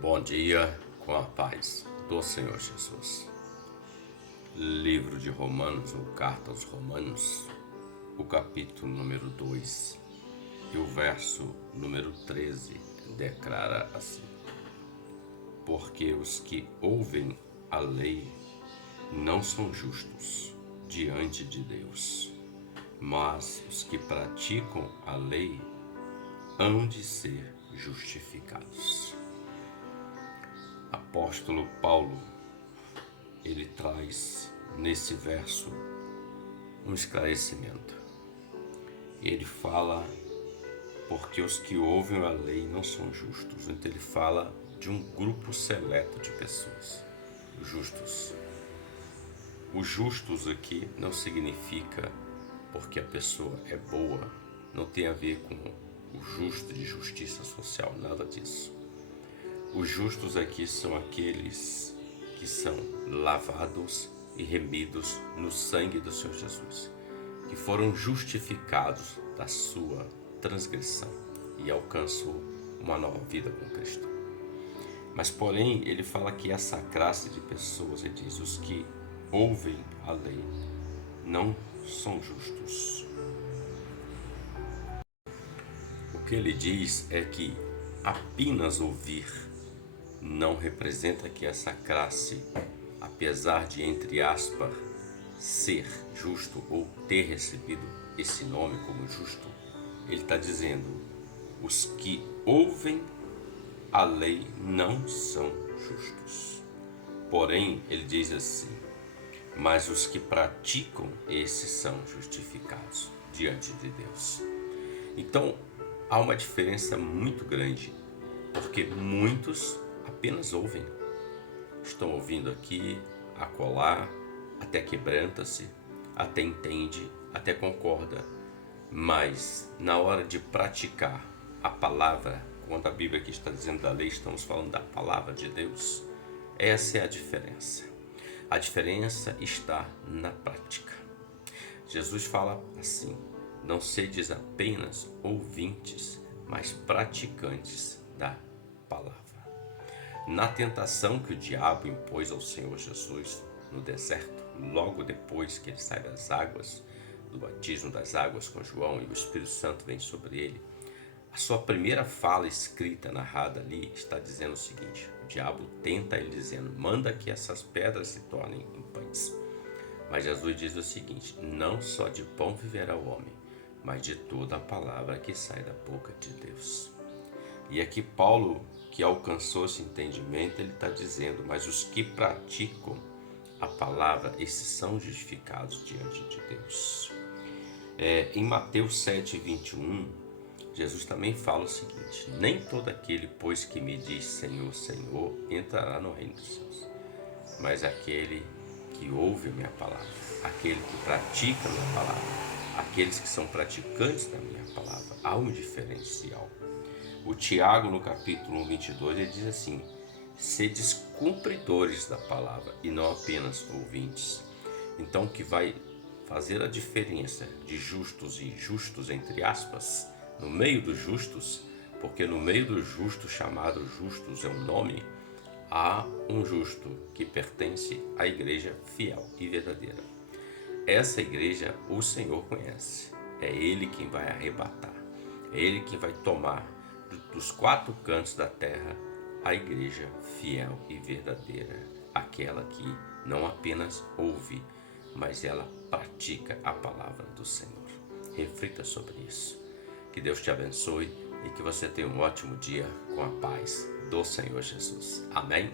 Bom dia, com a paz do Senhor Jesus. Livro de Romanos, ou Carta aos Romanos, o capítulo número 2 e o verso número 13 declara assim: Porque os que ouvem a lei não são justos diante de Deus, mas os que praticam a lei hão de ser justificados. Apóstolo Paulo, ele traz nesse verso um esclarecimento. Ele fala porque os que ouvem a lei não são justos. Então ele fala de um grupo seleto de pessoas, os justos. Os justos aqui não significa porque a pessoa é boa, não tem a ver com o justo de justiça social, nada disso. Os justos aqui são aqueles que são lavados e remidos no sangue do Senhor Jesus, que foram justificados da sua transgressão e alcançou uma nova vida com Cristo. Mas porém, ele fala que essa classe de pessoas, ele diz, os que ouvem a lei não são justos. O que ele diz é que apenas ouvir não representa que essa classe, apesar de, entre aspas, ser justo ou ter recebido esse nome como justo, ele está dizendo, os que ouvem a lei não são justos. Porém, ele diz assim, mas os que praticam, esses são justificados diante de Deus. Então, há uma diferença muito grande, porque muitos apenas ouvem. Estão ouvindo aqui, acolá, até quebranta-se, até entende, até concorda. Mas na hora de praticar a palavra, quando a Bíblia aqui está dizendo da lei, estamos falando da palavra de Deus, essa é a diferença. A diferença está na prática. Jesus fala assim, não sedes apenas ouvintes, mas praticantes da palavra. Na tentação que o diabo impôs ao Senhor Jesus no deserto, logo depois que ele sai das águas, do batismo das águas com João e o Espírito Santo vem sobre ele, a sua primeira fala escrita, narrada ali, está dizendo o seguinte, o diabo tenta ele dizendo, manda que essas pedras se tornem em pães. Mas Jesus diz o seguinte, não só de pão viverá o homem, mas de toda a palavra que sai da boca de Deus. E aqui Paulo, que alcançou esse entendimento, ele está dizendo, mas os que praticam a palavra, esses são justificados diante de Deus. Em Mateus 7:21, Jesus também fala o seguinte, nem todo aquele, pois, que me diz Senhor, Senhor, entrará no reino dos céus, mas aquele que ouve a minha palavra, aquele que pratica a minha palavra, aqueles que são praticantes da minha palavra, há um diferencial. O Tiago, no capítulo 22, ele diz assim, sedes cumpridores da palavra e não apenas ouvintes. Então, o que vai fazer a diferença de justos e injustos, entre aspas, no meio dos justos, porque no meio dos justos, chamado justos é um nome, há um justo que pertence à igreja fiel e verdadeira. Essa igreja o Senhor conhece, é Ele quem vai arrebatar, é Ele quem vai tomar dos quatro cantos da terra a igreja fiel e verdadeira, aquela que não apenas ouve, mas ela pratica a palavra do Senhor. Reflita sobre isso. Que Deus te abençoe e que você tenha um ótimo dia com a paz do Senhor Jesus. Amém?